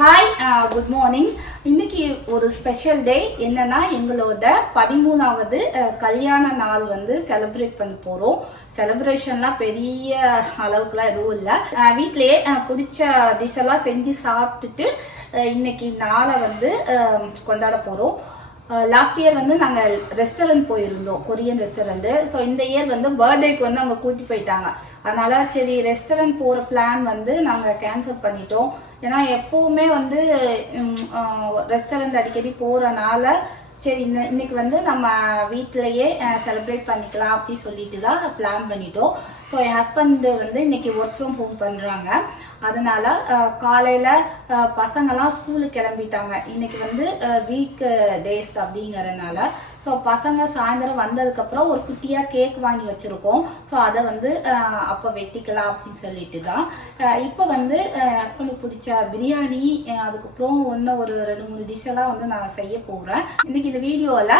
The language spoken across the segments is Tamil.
ஹாய் குட் மார்னிங் இன்னைக்கு ஒரு ஸ்பெஷல் டே என்னன்னா எங்களோட பதிமூணாவது uh, கல்யாண நாள் வந்து செலிப்ரேட் பண்ண போறோம். செலிப்ரேஷன்லாம் பெரிய அளவுக்குலாம் எதுவும் இல்லை. Uh, வீட்டிலேயே பிடிச்ச uh, டிஷ் எல்லாம் செஞ்சு சாப்பிட்டுட்டு இன்னைக்கு நாளை வந்து um, கொண்டாட போறோம். லாஸ்ட் இயர் வந்து நாங்கள் ரெஸ்டாரண்ட் போயிருந்தோம் கொரியன் ரெஸ்டாரண்ட்டு ஸோ இந்த இயர் வந்து பர்த்டேக்கு வந்து அவங்க கூட்டி போயிட்டாங்க. அதனால சரி ரெஸ்டாரண்ட் போகிற பிளான் வந்து நாங்கள் கேன்சல் பண்ணிட்டோம். ஏன்னா எப்பவுமே வந்து ரெஸ்டாரண்ட் அடிக்கடி போகிறனால சரி இந்த இன்னைக்கு வந்து நம்ம வீட்டிலையே செலிப்ரேட் பண்ணிக்கலாம் அப்படி சொல்லிட்டு தான் பிளான் பண்ணிட்டோம். ஸோ என் ஹஸ்பண்ட் வந்து இன்னைக்கு ஒர்க் ஃப்ரம் ஹோம் பண்ணுறாங்க அதனால அஹ், காலையில அஹ், பசங்கெல்லாம் ஸ்கூலுக்கு கிளம்பிட்டாங்க. இன்னைக்கு வந்து வீக் டேஸ் அப்படிங்கறதுனால ஸோ பசங்க சாயந்தரம் வந்ததுக்கப்புறம் ஒரு குட்டியா கேக் வாங்கி வச்சிருக்கோம். ஸோ அதை வந்து அஹ், அப்போ வெட்டிக்கலாம் அப்படின்னு சொல்லிட்டு தான். இப்போ வந்து ஹஸ்பண்டுக்கு பிடிச்ச பிரியாணி அதுக்கப்புறம் இன்னும் ஒரு ரெண்டு மூணு டிஷ் எல்லாம் வந்து நான் செய்ய போகிறேன் இன்னைக்கு இந்த வீடியோவில்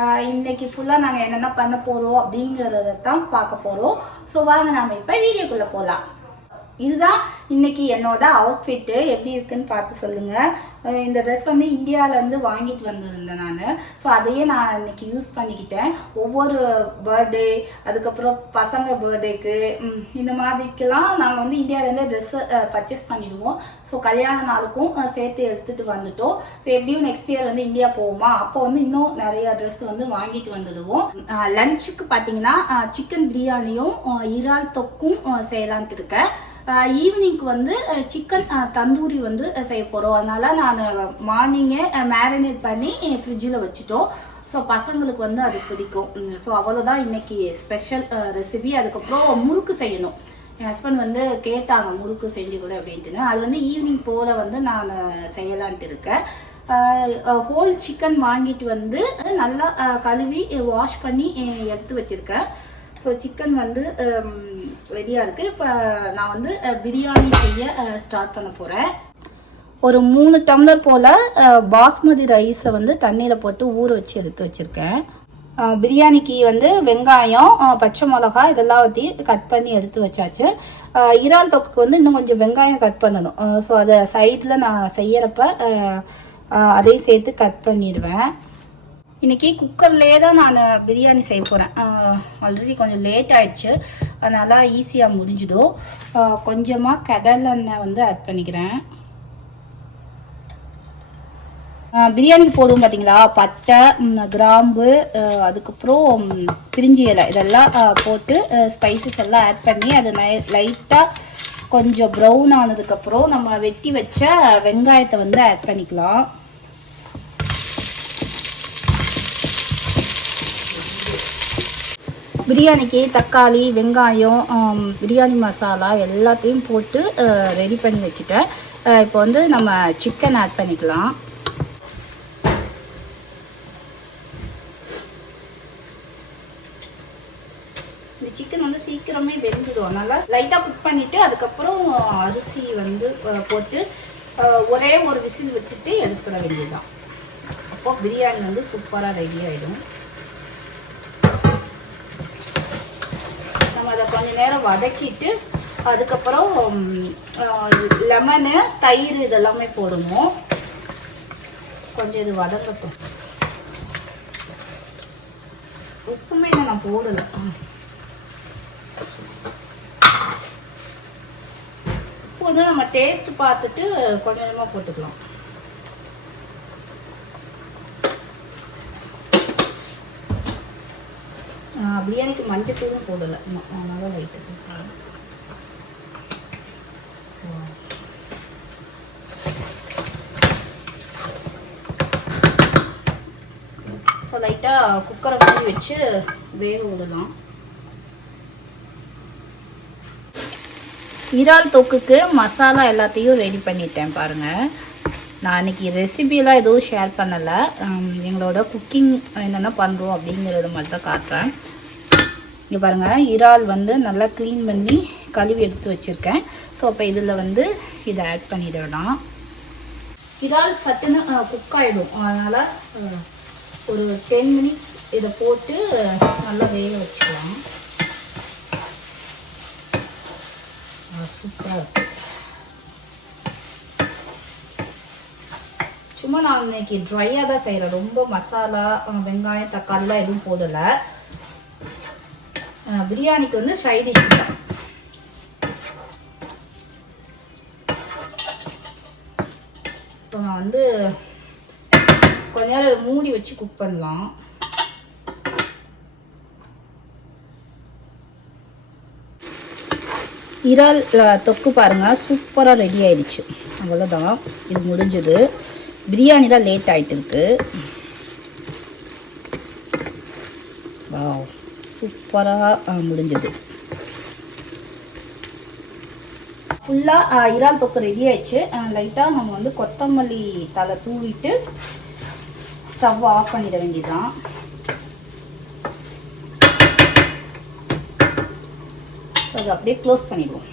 ஆஹ் இன்னைக்கு ஃபுல்லாக நாங்கள் என்னென்ன பண்ண போகிறோம் அப்படிங்கிறத தான் பார்க்க போகிறோம் ஸோ வாங்க நாம இப்போ வீடியோக்குள்ளே போகலாம் இதுதான் இன்னைக்கு என்னோட அவுட்ஃபிட்டு எப்படி இருக்குன்னு பார்த்து சொல்லுங்க. இந்த ட்ரெஸ் வந்து இந்தியாவிலேருந்து வாங்கிட்டு வந்திருந்தேன் நான். ஸோ அதையே நான் இன்னைக்கு யூஸ் பண்ணிக்கிட்டேன். ஒவ்வொரு பர்த்டே அதுக்கப்புறம் பசங்க பர்த்டேக்கு இந்த மாதிரிக்கெல்லாம் நாங்கள் வந்து இந்தியாவிலேருந்து ட்ரெஸ்ஸு பர்ச்சேஸ் பண்ணிடுவோம். ஸோ கல்யாண நாளுக்கும் சேர்த்து எடுத்துட்டு வந்துட்டோம். ஸோ எப்படியும் நெக்ஸ்ட் இயர் வந்து இந்தியா போவோமா? அப்போ வந்து இன்னும் நிறைய ட்ரெஸ் வந்து வாங்கிட்டு வந்துடுவோம். லஞ்சுக்கு பார்த்தீங்கன்னா சிக்கன் பிரியாணியும் இறால் தொக்கும் செய்யலான்ட்டு இருக்கேன். ஈவினிங்க்கு வந்து சிக்கன் தந்தூரி வந்து செய்ய போகிறோம் அதனால் நான் மார்னிங்கே மேரினேட் பண்ணி ஃப்ரிட்ஜில் வச்சுட்டோம். ஸோ பசங்களுக்கு வந்து அது பிடிக்கும். ஸோ அவ்வளோதான் இன்னைக்கு ஸ்பெஷல் ரெசிபி அதுக்கப்புறம் முறுக்கு செய்யணும். என் ஹஸ்பண்ட் வந்து கேட்டாங்க முறுக்கு செஞ்சு கொடு அப்படின்ட்டுன்னு. அது வந்து ஈவினிங் போல வந்து நான் செய்யலான்ட்டு இருக்கேன். ஹோல் சிக்கன் வாங்கிட்டு வந்து நல்லா கழுவி வாஷ் பண்ணி எடுத்து வச்சிருக்கேன். ஸோ சிக்கன் வந்து um, ரெடியாக இருக்குது இப்போ நான் வந்து uh, பிரியாணி செய்ய uh, ஸ்டார்ட் பண்ண போகிறேன் ஒரு மூணு டம்ளர் போல் uh, பாஸ்மதி ரைஸை வந்து தண்ணியில் போட்டு ஊற வச்சு எடுத்து வச்சுருக்கேன். பிரியாணிக்கு வந்து வெங்காயம் பச்சை மிளகா இதெல்லாம் ஊற்றி கட் பண்ணி எடுத்து வச்சாச்சு. இறால் தொக்குக்கு வந்து இன்னும் கொஞ்சம் வெங்காயம் கட் பண்ணணும். ஸோ அதை சைடில் நான் செய்யறப்ப அதையும் சேர்த்து கட் பண்ணிடுவேன். இன்னைக்கு குக்கர்லேயே தான் நான் பிரியாணி செய்ய போகிறேன் ஆல்ரெடி கொஞ்சம் லேட் ஆயிடுச்சு. அதனால் ஈஸியாக முடிஞ்சுதோ. கொஞ்சமாக கடலெண்ணெய் வந்து ஆட் பண்ணிக்கிறேன். பிரியாணிக்கு போதும் பார்த்தீங்களா பட்டை கிராம்பு அதுக்கப்புறம் பிரிஞ்சி இலை. இதெல்லாம் போட்டு ஸ்பைசஸ் எல்லாம் ஆட் பண்ணி அது லைட்டாக கொஞ்சம் ப்ரௌன் ஆனதுக்கப்புறம் நம்ம வெட்டி வச்ச வெங்காயத்தை வந்து ஆட் பண்ணிக்கலாம். பிரியாணிக்கு தக்காளி வெங்காயம் பிரியாணி மசாலா எல்லாத்தையும் போட்டு ரெடி பண்ணி வச்சுட்டேன். இப்போ வந்து நம்ம சிக்கன் ஆட் பண்ணிக்கலாம். இந்த சிக்கன் வந்து சீக்கிரமே வெந்துடும். அதனால லைட்டாக குக் பண்ணிவிட்டு அதுக்கப்புறம் அரிசி வந்து போட்டு அஹ், ஒரே ஒரு விசில் விட்டுட்டு எடுத்துட வேண்டியதுதான். அப்போ பிரியாணி வந்து சூப்பராக ரெடி ஆகிடும் நம்ம அதை கொஞ்ச நேரம் வதக்கிட்டு அதுக்கப்புறம் லெமனு தயிர் இதெல்லாமே போடணும். கொஞ்சம் இது வதக்கட்டும் உப்புமே நான் போடலை. உப்பு வந்து நம்ம டேஸ்ட் பார்த்துட்டு கொஞ்சம் கொஞ்சமாக போட்டுக்கலாம். நான் பிரியாணிக்கு மஞ்சத்தூளும் போடலை. அதனால லைட்டு போட்டுக்கலாம் ஸோ லைட்டாக குக்கரை மூடி வச்சு வேக விடலாம். இறால் தொக்குக்கு மசாலா எல்லாத்தையும் ரெடி பண்ணிட்டேன் பாருங்கள் நான் அன்றைக்கி ரெசிபியெல்லாம் எதுவும் ஷேர் பண்ணலை. எங்களோட குக்கிங் என்னென்ன பண்ணுறோம் அப்படிங்கிறது மட்டும் தான் காட்டுறேன். இங்கே பாருங்கள் இறால் வந்து நல்லா க்ளீன் பண்ணி கழுவி எடுத்து வச்சுருக்கேன். ஸோ அப்போ இதில் வந்து இதை ஆட் பண்ணிடலாம். இறால் சட்டுன்னு குக் ஆகிடும் அதனால் ஒரு டென் மினிட்ஸ் இதை போட்டு நல்லா வேக வச்சுக்கலாம். சூப்பராக இருக்கு. சும்மா நான் இன்னைக்கு ட்ரையாக தான் செய்கிறேன் ரொம்ப மசாலா வெங்காயம் தக்காளிலாம் எதுவும் போடலை. பிரியாணிக்கு வந்து சைடிஷ் தான். ஸோ நான் வந்து கொஞ்ச நேரம் மூடி வச்சு குக் பண்ணலாம். இறால் தொக்கு பாருங்கள் சூப்பராக ரெடி ஆயிடுச்சு. அவ்வளோதான் இது முடிஞ்சது. பிரியாணி தான் லேட் ஆகிட்டு இருக்கு. வாவ் சூப்பராக முடிஞ்சது. ஃபுல்லாக இறால் தொக்கு ரெடி ஆயிடுச்சு. லைட்டாக நம்ம வந்து கொத்தமல்லி தலை தூவிட்டு ஸ்டவ் ஆஃப் பண்ணிட வேண்டியதுதான். ஸோ அதை அப்படியே க்ளோஸ் பண்ணிடுவோம்.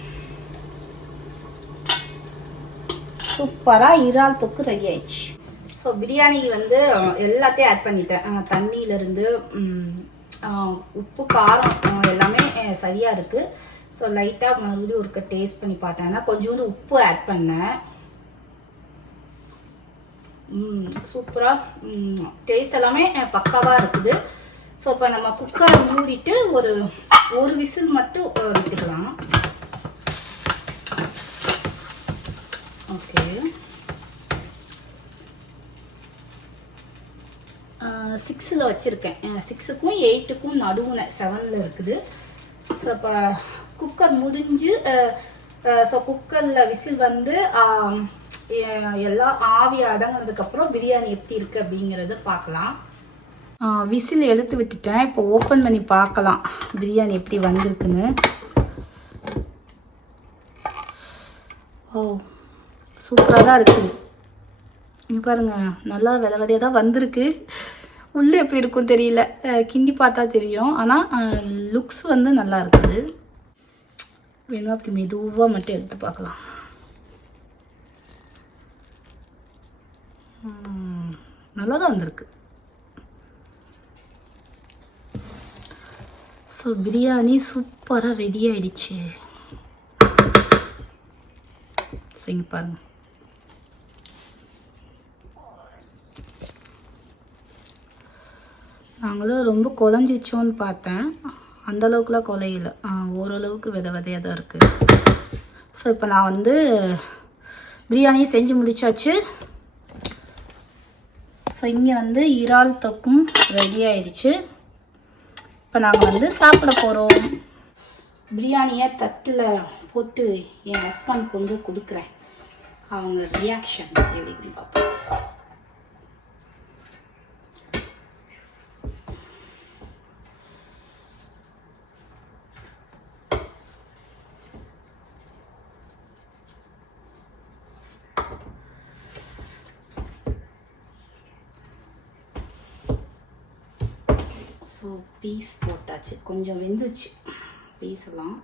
சூப்பராக இறால் தொக்கு ரெடி ஆயிடுச்சு. ஸோ பிரியாணி வந்து எல்லாத்தையும் ஆட் பண்ணிட்டேன். தண்ணியிலேருந்து உப்பு காரம் எல்லாமே சரியாக இருக்குது ஸோ லைட்டாக மறுபடியும் ஒருக்க டேஸ்ட் பண்ணி பார்த்தேன்னா கொஞ்சோண்டு உப்பு ஆட் பண்ணேன். சூப்பராக டேஸ்ட் எல்லாமே பக்காவாக இருக்குது. ஸோ இப்போ நம்ம குக்கரை மூடிட்டு ஒரு ஒரு விசில் மட்டும் விட்டுக்கலாம். ஓகே சிக்ஸில் வச்சுருக்கேன். சிக்ஸுக்கும் எயிட்டுக்கும் நடுவுன செவனில் இருக்குது. ஸோ இப்போ குக்கர் முடிஞ்சு ஸோ குக்கரில் விசில் வந்து எல்லாம் ஆவி அடங்கினதுக்கப்புறம் பிரியாணி எப்படி இருக்குது அப்படிங்கிறத பார்க்கலாம். விசில் எடுத்து விட்டுட்டேன். இப்போ ஓப்பன் பண்ணி பார்க்கலாம் பிரியாணி எப்படி வந்திருக்குன்னு. ஓ சூப்பராக தான் இருக்குது. பாருங்க நல்லா வித விதையாக தான் வந்திருக்கு. உள்ளே எப்படி இருக்கும் தெரியல. கிண்டி பார்த்தா தெரியும். ஆனால் லுக்ஸ் வந்து நல்லா இருக்குது. வேணும் அப்படி மெதுவாக மட்டும் எடுத்து பார்க்கலாம். நல்லா தான் வந்திருக்கு. ஸோ பிரியாணி சூப்பராக ரெடி ஆயிடுச்சு. சரிங்க பாருங்க. நாங்களும் ரொம்ப குழஞ்சிச்சோன்னு பார்த்தேன். அந்த அளவுக்குலாம் குலையில ஓரளவுக்கு வித விதையாக தான் இருக்குது ஸோ இப்போ நான் வந்து பிரியாணி செஞ்சு முடிச்சாச்சு. ஸோ இங்கே வந்து இறால் தொக்கும் ரெடி ஆயிடுச்சு. இப்போ நாங்கள் வந்து சாப்பிட போகிறோம் பிரியாணியை தட்டில் போட்டு என் ஹஸ்பண்ட் கொண்டு கொடுக்குறேன். அவங்க ரியாக்ஷன் எப்படின்னு பார்ப்போம். ஸோ பீஸ் போட்டாச்சு. கொஞ்சம் வெந்துச்சு. பீஸெல்லாம்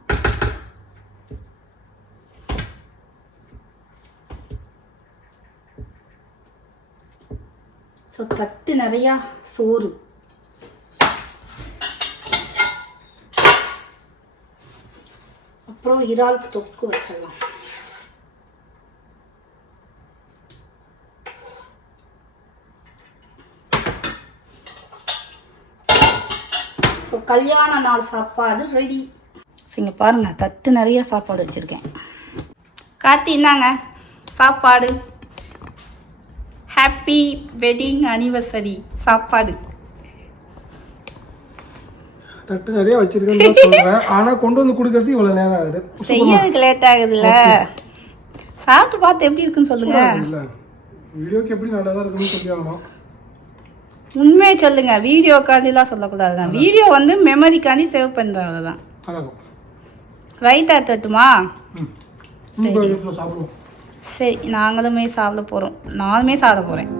ஸோ தட்டு நிறையா சோறு. அப்புறம் இறால் தொக்கு வச்சிடலாம் ஸோ கல்யாண நாள் சாப்பாடு ரெடி ஸோ இங்கே பாருங்க தட்டு நிறைய சாப்பாடு வச்சுருக்கேன். கார்த்தி இந்தாங்க சாப்பாடு. ஹாப்பி வெட்டிங் அனிவர்சரி சாப்பாடு. தட்டு நிறைய வச்சிருக்கேன்னு சொல்றேன். ஆனா கொண்டு வந்து கொடுக்கறதுக்கு இவ்வளவு நேரம் ஆகுது. செய்யறதுக்கு லேட் ஆகுதுல்ல. சாப்பிட்டு பார்த்து எப்படி இருக்குன்னு சொல்லுங்க. வீடியோக்கு எப்படி நல்லா தான் இருக்குன்னு சொல்லி ஆகணும் உண்மையை சொல்லுங்க. வீடியோக்காண்டிலாம் சொல்லக்கூடாதுதான். வீடியோ வந்து மெமரிக்காண்டி சேவ் பண்ணுறது தான் ரைட்டா தட்டுமா சரி. நாங்களுமே சாப்பிட போகிறோம் நானுமே சாப்பிட போகிறேன்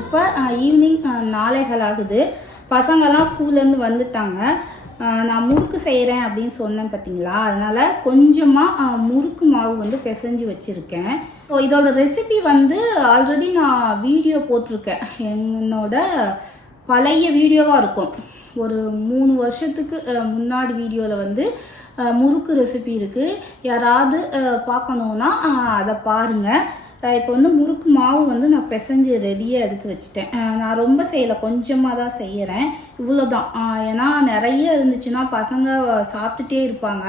இப்போ ஈவினிங் நாளைகள் ஆகுது பசங்கள்லாம் ஸ்கூல்லேருந்து வந்துட்டாங்க. நான் முறுக்கு செய்கிறேன் அப்படின்னு சொன்னேன் பார்த்தீங்களா அதனால் கொஞ்சமாக முறுக்கு மாவு வந்து பிசைஞ்சு வச்சுருக்கேன். ஸோ இதோட ரெசிபி வந்து ஆல்ரெடி நான் வீடியோ போட்டிருக்கேன். என்னோட பழைய வீடியோவாக இருக்கும். ஒரு மூணு வருஷத்துக்கு முன்னாடி வீடியோவில் வந்து முறுக்கு ரெசிபி இருக்குது யாராவது பார்க்கணுன்னா அதை பாருங்கள் இப்போ வந்து முறுக்கு மாவு வந்து நான் பிசைஞ்சு ரெடியாக எடுத்து வச்சுட்டேன். நான் ரொம்ப செய்யலை. கொஞ்சமாக தான் செய்கிறேன் இவ்வளோ தான் ஏன்னா நிறைய இருந்துச்சுன்னா பசங்க சாப்பிட்டுட்டே இருப்பாங்க.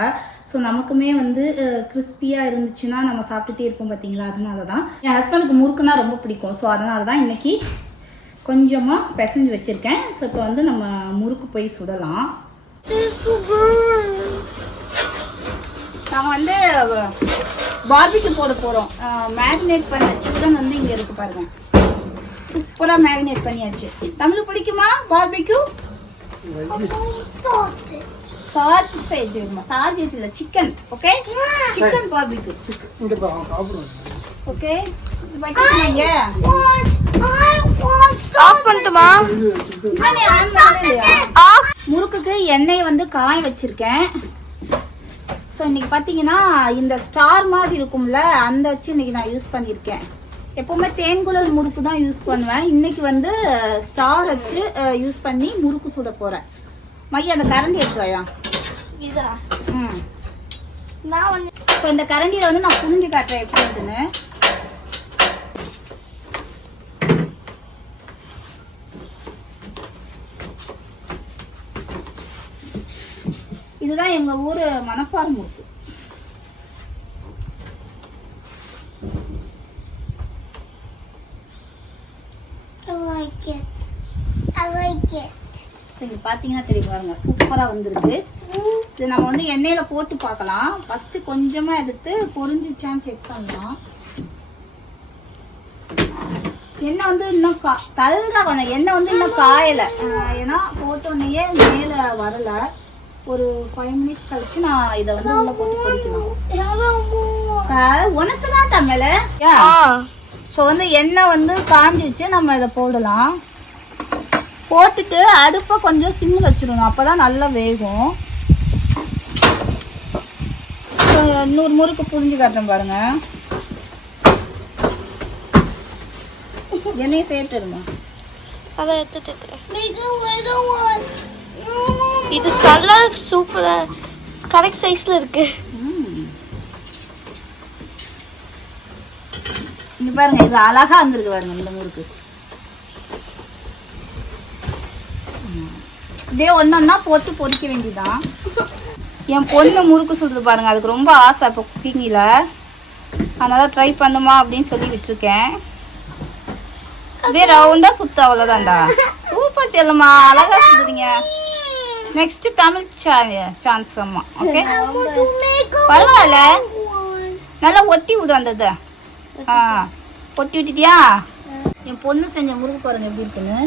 ஸோ நமக்குமே வந்து கிறிஸ்பியாக இருந்துச்சுன்னா நம்ம சாப்பிட்டுட்டே இருப்போம் பார்த்தீங்களா அதனால தான். என் ஹஸ்பண்டுக்கு முறுக்குனா ரொம்ப பிடிக்கும். ஸோ அதனால தான் இன்றைக்கி கொஞ்சமாக பிசைஞ்சு வச்சுருக்கேன். ஸோ இப்போ வந்து நம்ம முறுக்கு போய் சுடலாம். நான் வந்து பார்பிக்கு போட போகிறோம் மேரினேட் பண்ண சிக்கன் வந்து இங்கே இருக்கு பாருங்க. சூப்பராக மேரினேட் பண்ணியாச்சு. தமிழ் பிடிக்குமா பார்பிக்கு சார்ஜ் செஞ்சுருமா சார்ஜ் இல்லை சிக்கன் ஓகே சிக்கன் பார்பிக்கு ஓகே வைக்கிறீங்க ஆஃப் பண்ணட்டுமா? ஆஃப் முறுக்குக்கு எண்ணெய் வந்து காய வச்சிருக்கேன். ஸோ இன்னைக்கு பார்த்தீங்கன்னா இந்த ஸ்டார் மாதிரி இருக்கும்ல அந்த வச்சு இன்னைக்கு நான் யூஸ் பண்ணியிருக்கேன் எப்பவுமே தேன்குழல் முறுக்கு தான் யூஸ் பண்ணுவேன். இன்னைக்கு வந்து ஸ்டார் வச்சு யூஸ் பண்ணி முறுக்கு சுட போறேன். மையா அந்த கரண்டி எடுத்து வையா? இதா ம். நான் ஒன்று ஸோ இந்த கரண்டியில் வந்து நான் புரிஞ்சு காட்டுறேன். எப்படி இருக்குன்னு? இதுதான் எங்க ஊரு மணப்பாறை முறுக்கு இங்க பார்த்தீங்கன்னா தெரியும் பாருங்க சூப்பராக வந்திருக்கு. இது நம்ம வந்து எண்ணெயில போட்டு பார்க்கலாம். ஃபர்ஸ்ட் கொஞ்சமா எடுத்து பொரிஞ்சிச்சான்னு செக் பண்ணலாம். எண்ணெய் வந்து இன்னும் கா தள்ளுறா கொஞ்சம். எண்ணெய் வந்து இன்னும் காயல. ஏன்னா போட்ட உடனேயே மேல வரல. ஒரு ஃபைவ் மினிட்ஸ் கழிச்சு நான் இதை வந்து உள்ள போட்டு பொரிக்கலாம் உனக்கு தான் தமிழ்? ஆ. ஸோ வந்து எண்ணெய் வந்து காஞ்சிச்சு நம்ம இதை போடலாம். போட்டுட்டு அடுப்பை கொஞ்சம் சிம்மில் வச்சிடணும் அப்போ தான் நல்லா வேகும். இன்னொரு முறுக்கு புரிஞ்சு காட்டுறேன் பாருங்க. எண்ணெயை சேர்த்துருங்க அதை எடுத்துட்டு. இது நல்லா சூப்பரா கரெக்ட் சைஸ்ல இருக்கு. ம். இங்க பாருங்க இது அழகா வந்திருக்கு பாருங்க இந்த முறுக்கு. இதே ஒன்னொன்னா போட்டு பொரிக்க வேண்டியதான் என் பொண்ணு முறுக்கு சுடுது பாருங்க அதுக்கு ரொம்ப ஆசை இப்போ குக்கிங்கில். அதனால ட்ரை பண்ணுமா அப்படின்னு சொல்லி விட்டுருக்கேன். அப்படியே ரவுண்டா சுத்த அவ்வளோதான்டா சூப்பர் செல்லுமா அழகா சுற்றுறீங்க நெக்ஸ்ட் தமிழ் சான்ஸ் அம்மா ஓகே பரவாயில்ல. நல்லா ஒட்டி விடு அந்த இதை ஆ ஒட்டி விட்டுட்டியா? என் பொண்ணு செஞ்ச முறுக்கு பாருங்க எப்படி இருக்குன்னு.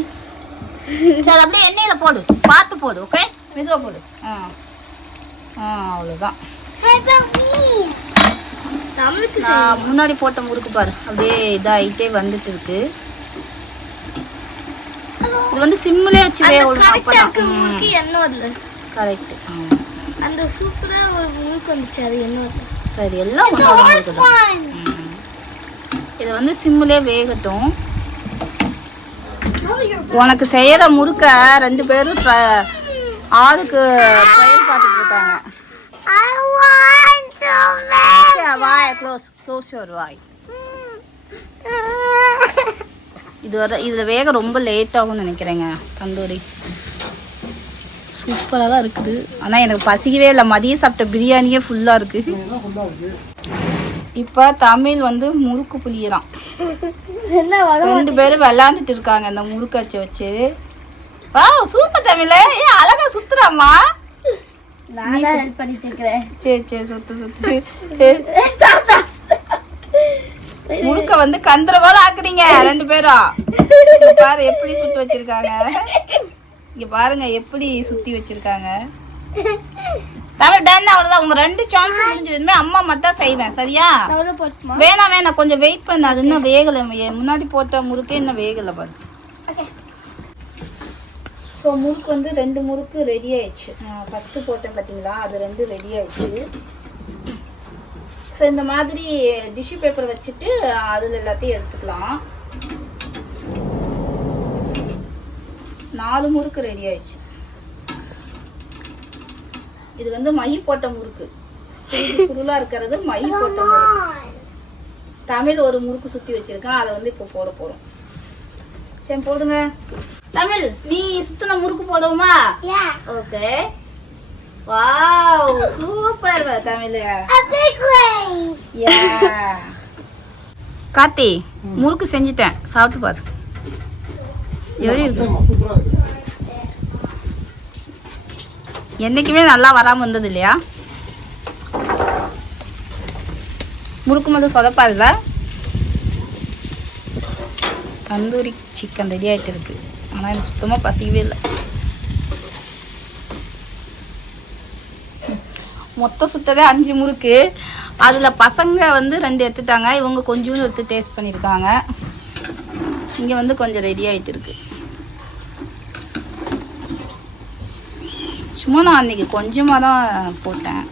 சரி அப்படியே எண்ணெயில போடு. பார்த்து போடு ஓகே மெதுவா போடு. ஆ ஆ அவ்வளோதான் முன்னாடி போட்ட முறுக்கு பாரு. அப்படியே இதாகிட்டே வந்துட்டு இருக்கு. இது வந்து சிம்மிலே வச்சு வேக விடணும் அப்பதான். எண்ணெய் வரல. கரெக்ட் அந்த சூப்பரா ஒரு முறுக்கு வந்துச்சு அது எண்ணெய் வரல. சரி எல்லாம். இது வந்து சிம்மிலே வேகட்டும். உனக்கு செய்யற முறுக்க ரெண்டு பேரும் ஆளுக்கு ட்ரையல் பார்த்துட்டு இருக்காங்க. வாய் க்ளோஸ் க்ளோஸ் யுவர் வாய் இது வர இதில் வேக ரொம்ப லேட் ஆகும்னு நினைக்கிறேங்க தந்தூரி. சூப்பராக தான் இருக்குது. ஆனால் எனக்கு பசிக்கவே இல்லை. மதியம் சாப்பிட்ட பிரியாணியே ஃபுல்லாக இருக்குது இப்போ தமிழ் வந்து முறுக்கு புளியலாம். ரெண்டு பேரும் விளாண்டுட்டு இருக்காங்க இந்த முறுக்கு அச்சு வச்சு. வா சூப்பர் தமிழ். ஏ அழகா சுத்துறாமா சரி சரி சுத்து சுத்து. முறுக்க வந்து கந்தர போல ஆக்குறீங்க ரெண்டு பேரும் பாரு எப்படி சுட்டு வச்சிருக்காங்க. இங்க பாருங்க எப்படி சுத்தி வச்சிருக்காங்க. தமிழ் டன் அவ்வளவுதான். உங்க ரெண்டு சான்ஸ் முடிஞ்சதுமே அம்மா மட்டும் செய்வேன் சரியா? வேணாம் வேணாம். கொஞ்சம் வெயிட் பண்ணு அது இன்னும் வேகலை. முன்னாடி போட்ட முறுக்கே இன்னும் வேகலை பாரு. ஸோ முறுக்கு வந்து ரெண்டு முறுக்கு ரெடி ஆயிடுச்சு. ஃபஸ்ட்டு போட்டேன் பார்த்தீங்களா அது ரெண்டு ரெடி ஆயிடுச்சு. ஸோ இந்த மாதிரி டிஷ்யூ பேப்பர் வச்சுட்டு அதில் எல்லாத்தையும் எடுத்துக்கலாம். நாலு முறுக்கு ரெடி ஆயிடுச்சு. இது வந்து மை போட்ட முறுக்கு. சுருளு இருக்கிறது மை போட்ட முறுக்கு. தமிழ் ஒரு முறுக்கு சுத்தி வச்சிருக்கேன். அதை வந்து இப்போ போட போறோம். சரி போடுங்க தமிழ் நீ சுத்தின முறுக்கு போடுவோமா. ஓகே வாவ் சூப்பர் தமிழ் முறுக்கு செஞ்சுட்டேன். சாப்பிட்டு பாரு. எப்படி இருக்கு? என்னைக்குமே நல்லா வராம இருந்தது இல்லையா? முறுக்கு மட்டும் சொதப்பாதுல? தந்தூரி சிக்கன் ரெடி ஆயிட்டு இருக்கு. ஆனா எனக்கு சுத்தமா பசிக்கவே இல்லை. மொத்தம் சுட்டதே அஞ்சு முறுக்கு. அதில் பசங்க வந்து ரெண்டு எடுத்துட்டாங்க. இவங்க கொஞ்சோண்டு எடுத்து டேஸ்ட் பண்ணியிருக்காங்க இங்கே வந்து கொஞ்சம் ரெடி ஆகிட்டு இருக்கு. சும்மா நான் அன்னைக்கு கொஞ்சமாக தான் போட்டேன்.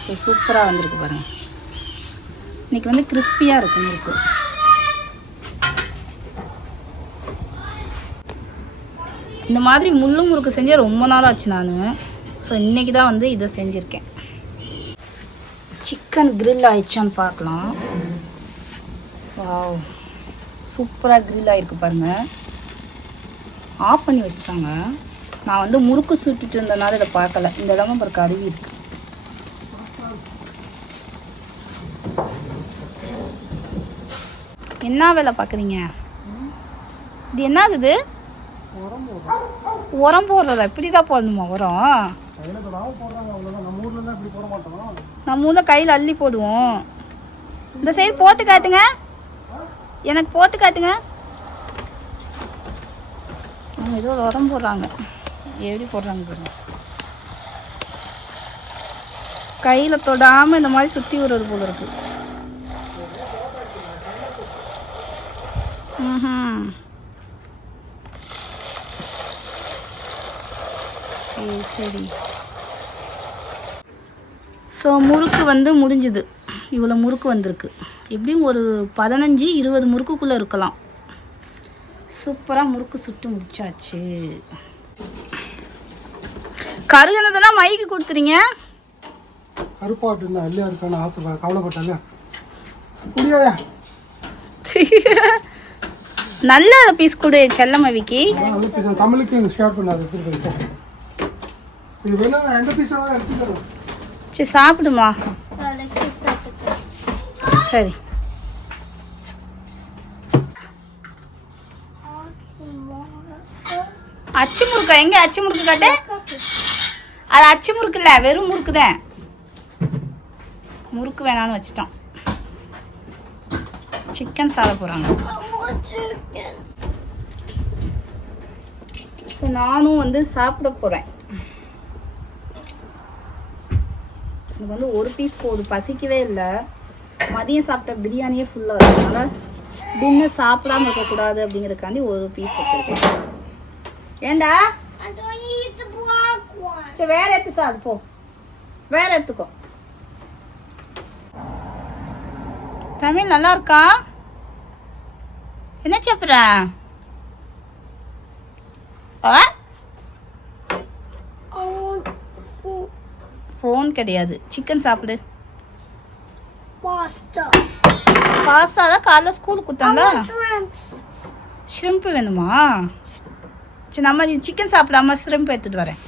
சரி சூப்பராக வந்திருக்கு பாருங்க. இன்னைக்கு வந்து கிறிஸ்பியாக இருக்கும் முறுக்கு. இந்த மாதிரி முள்ளு முறுக்கு செஞ்சே ரொம்ப நாள் ஆச்சு நான். ஸோ இன்றைக்கி தான் வந்து இதை செஞ்சுருக்கேன். சிக்கன் கிரில் ஆயிடுச்சான்னு பார்க்கலாம். வாவ் சூப்பராக கிரில் ஆகிருக்கு பாருங்கள் ஆஃப் பண்ணி வச்சிட்டாங்க. நான் வந்து முறுக்கு சுட்டுட்டு இருந்தனால இதை பார்க்கல. இந்த இடமும் பாரு கருவி இருக்கு. என்ன வேலை பார்க்குறீங்க? இது என்னது இது? உரம் போடுறதா? இப்படி தான் போடணுமா உரம்? நம்ம ஊரில் கையில் அள்ளி போடுவோம். இந்த சைடு போட்டு காட்டுங்க. எனக்கு போட்டு காட்டுங்க. அவங்க ஏதோ உரம் போடுறாங்க. எப்படி போடுறாங்க பாருங்க கையில் தொடாமல் இந்த மாதிரி சுற்றி விடுறது போல இருக்கு. ம்ஹும். சரி. ஸோ முறுக்கு வந்து முடிஞ்சுது. இவ்வளோ முறுக்கு வந்திருக்கு. எப்படியும் ஒரு பதினஞ்சு இருபது முறுக்குக்குள்ளே இருக்கலாம். சூப்பராக முறுக்கு சுட்டு முடிச்சாச்சு. கருகனதெல்லாம் மைக்கு கொடுத்துறீங்க? கருப்பாட்டு இருந்தா இல்லையா இருக்கான்னு ஆசை கவலைப்பட்டாங்க முடியாயா நல்ல பீஸ் கொடு செல்லமவிக்கு நல்ல பீஸ் தமிழுக்கு ஷேர் பண்ணாது இது எந்த பீஸ் சரி சாப்பிடுமா. சரி. அச்சு முறுக்கா எங்க அச்சு முறுக்கு காட்டு? அது அச்சு முறுக்கு இல்லை வெறும் முறுக்கு தான். முறுக்கு வேணான்னு வச்சிட்டோம். சிக்கன் சாப்பிட போகிறாங்க ஸோ நானும் வந்து சாப்பிட போகிறேன் எனக்கு வந்து ஒரு பீஸ் போதும் பசிக்கவே இல்லை. மதியம் சாப்பிட்ட பிரியாணியே ஃபுல்லாக இருக்கனால டின்னர் சாப்பிடாம இருக்கக்கூடாது அப்படிங்கிறதுக்காண்டி ஒரு பீஸ் வச்சுருக்கேன். ஏண்டா? சரி வேற எடுத்து சார் போ. வேற எடுத்துக்கோ. தமிழ் நல்லா இருக்கா? என்ன சாப்பிட்ற? ஃபோன் கிடையாது. சிக்கன் சாப்பிடு. பாஸ்தா தான் காலைல ஸ்கூலுக்கு கொடுத்தாங்களா. ஷ்ரிம்ப் வேணுமா? சரி நம்ம சிக்கன் சாப்பிடாம ஷ்ரிம்ப் எடுத்துட்டு வரேன்.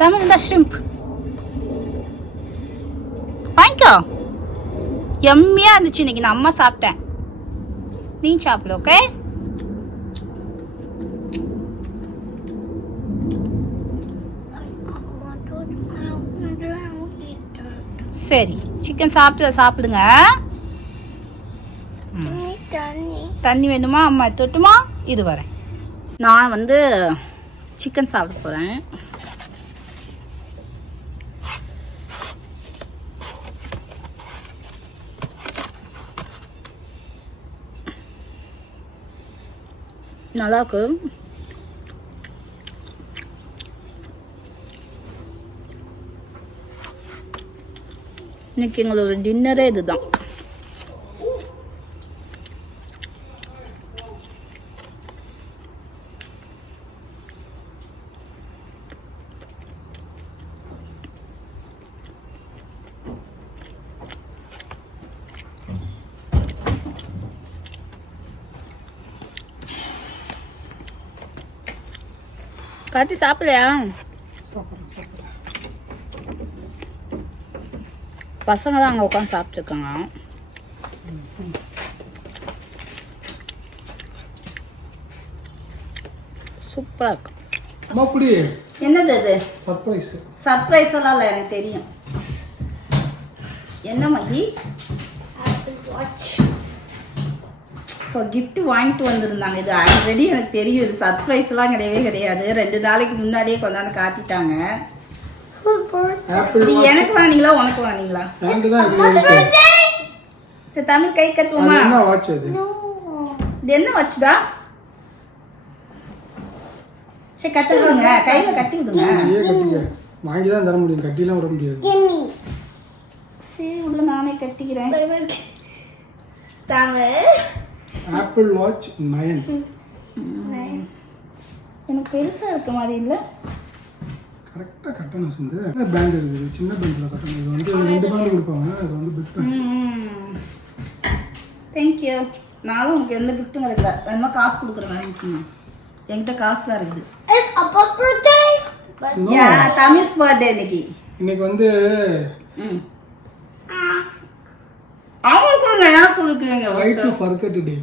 தமிழ் இந்த ஷ்ரிம்ப் வாங்கிக்கோ. எம்மியா இருந்துச்சு இன்னைக்கு. நான் அம்மா சாப்பிட்டேன். நீ சாப்பிடு ஓகே சரி சிக்கன் சாப்பிட்டு சாப்பிடுங்க. தண்ணி வேணுமா? அம்மா தொட்டுமா? இது வரேன் நான் வந்து சிக்கன் சாப்பிட போகிறேன் நல்லாயிருக்கும் இன்னைக்கு எங்களோட டின்னரே இதுதான் காத்தி சாப்பிடலையா சாப்பிட்றேன் பசங்க தான் அங்கே உட்காந்து சாப்பிட்ருக்காங்க சூப்பராக இருக்கு. அம்மா புடி. என்னது அது? சர்ப்ரைஸ் சர்ப்ரைஸ் எல்லாம் இல்லை எனக்கு தெரியும். என்ன மகி. ஸோ gift வாங்கிட்டு வந்திருந்தாங்க. இது ஆல்ரெடி எனக்கு தெரியும். இது சர்ப்ரைஸ்லாம் கிடையவே கிடையாது. ரெண்டு நாளைக்கு முன்னாடியே கொண்டாந்து காட்டிட்டாங்க. ஆப்பிள் எனக்கு வாங்கினீங்களா உனக்கு வாங்கினீங்களா? எனக்கு தான் இது இருக்கு சரி தமிழ் கை கட்டுவோமா? என்ன வாட்ச் அது? No. இது என்ன வச்சுடா சரி கட்டி விடுங்க கையில கட்டி விடுங்க நீயே கட்டிக்க. வாங்கி தான் தர முடியும். கட்டிலாம் விட முடியாது. சரி விடு நானே கட்டிக்கிறேன். Tamil. ஆப்பிள் வாட்ச் நயன் எனக்கு பெருசா இருக்க மாதிரி இல்லை. கரெக்டாக கட்டணும் வந்து பேண்ட் இருக்குது. சின்ன பேண்டில் கட்டணும். இது வந்து ரெண்டு பேண்ட் கொடுப்பாங்க. அது வந்து பிக் பேண்ட் தேங்க்யூ நானும் உங்களுக்கு எந்த கிஃப்ட்டும் கிடைக்கல. வேணுமா காசு கொடுக்குறேன் வாங்கிக்கோங்க. என்கிட்ட காசு தான் இருக்குது. தமிழ்ஸ் பர்த்டே இன்னைக்கு இன்னைக்கு வந்து அவங்களுக்கு கொடுங்க. எனக்கு கொடுக்குறீங்க? Right to forget day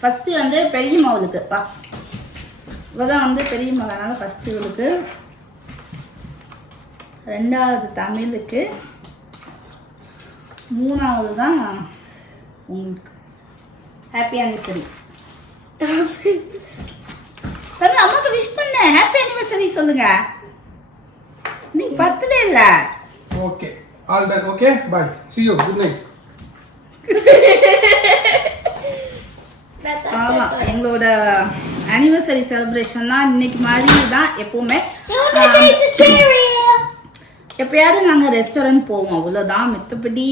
first வந்து பெரிய மகளுக்கு வா. இவ தான் வந்து பெரிய மகனால ஃபஸ்ட்டு இவளுக்கு. ரெண்டாவது தமிழுக்கு. மூணாவது தான் உங்களுக்கு. ஹாப்பி அனிவர்சரி தமிழ் அம்மாக்கு விஷ் பண்ண. ஹாப்பி அனிவர்சரி சொல்லுங்க. இன்னைக்கு பர்த்டே இல்லை. Okay all done okay bye see you good night ஆமாம் எங்களோட அனிவர்சரி செலிப்ரேஷன்னா இன்னைக்கு மாதிரி தான் எப்போவுமே. எப்பயாவது நாங்கள் ரெஸ்டாரண்ட் போவோம் அவ்வளோதான் மற்றபடி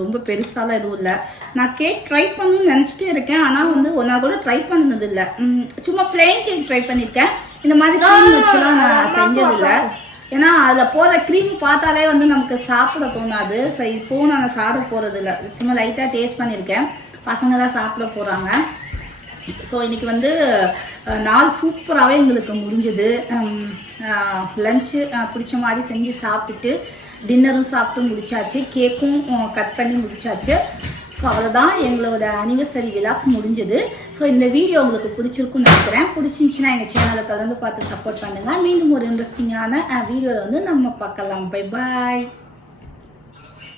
ரொம்ப பெருசாலாம் எதுவும் இல்லை. நான் கேக் ட்ரை பண்ணணும்னு நினச்சிட்டே இருக்கேன் ஆனால் வந்து ஒன்றா கூட ட்ரை பண்ணது இல்லை. சும்மா பிளெயின் கேக் ட்ரை பண்ணியிருக்கேன் இந்த மாதிரி க்ரீம் வச்சுலாம் நான் செஞ்சதில்லை ஏன்னா அதில் போகிற க்ரீம் பார்த்தாலே வந்து நமக்கு சாப்பிட தோணாது. ஸோ இப்போவும் நான் சாப்பிட போகிறது இல்லை. சும்மா லைட்டாக டேஸ்ட் பண்ணியிருக்கேன் பசங்க தான் சாப்பிட போகிறாங்க ஸோ இன்னைக்கு வந்து நாள் சூப்பராகவே எங்களுக்கு முடிஞ்சது. லஞ்சு பிடிச்ச மாதிரி செஞ்சு சாப்பிட்டுட்டு டின்னரும் சாப்பிட்டு முடிச்சாச்சு. கேக்கும் கட் பண்ணி முடிச்சாச்சு. ஸோ அவ்வளோதான் எங்களோட அனிவர்சரி விழாக்கு முடிஞ்சது. ஸோ இந்த வீடியோ உங்களுக்கு பிடிச்சிருக்குன்னு நினைக்கிறேன். பிடிச்சிருந்துச்சின்னா எங்கள் சேனலை தொடர்ந்து பார்த்து சப்போர்ட் பண்ணுங்கள் மீண்டும் ஒரு இன்ட்ரெஸ்டிங்கான வீடியோவில் வந்து நம்ம பார்க்கலாம். Bye bye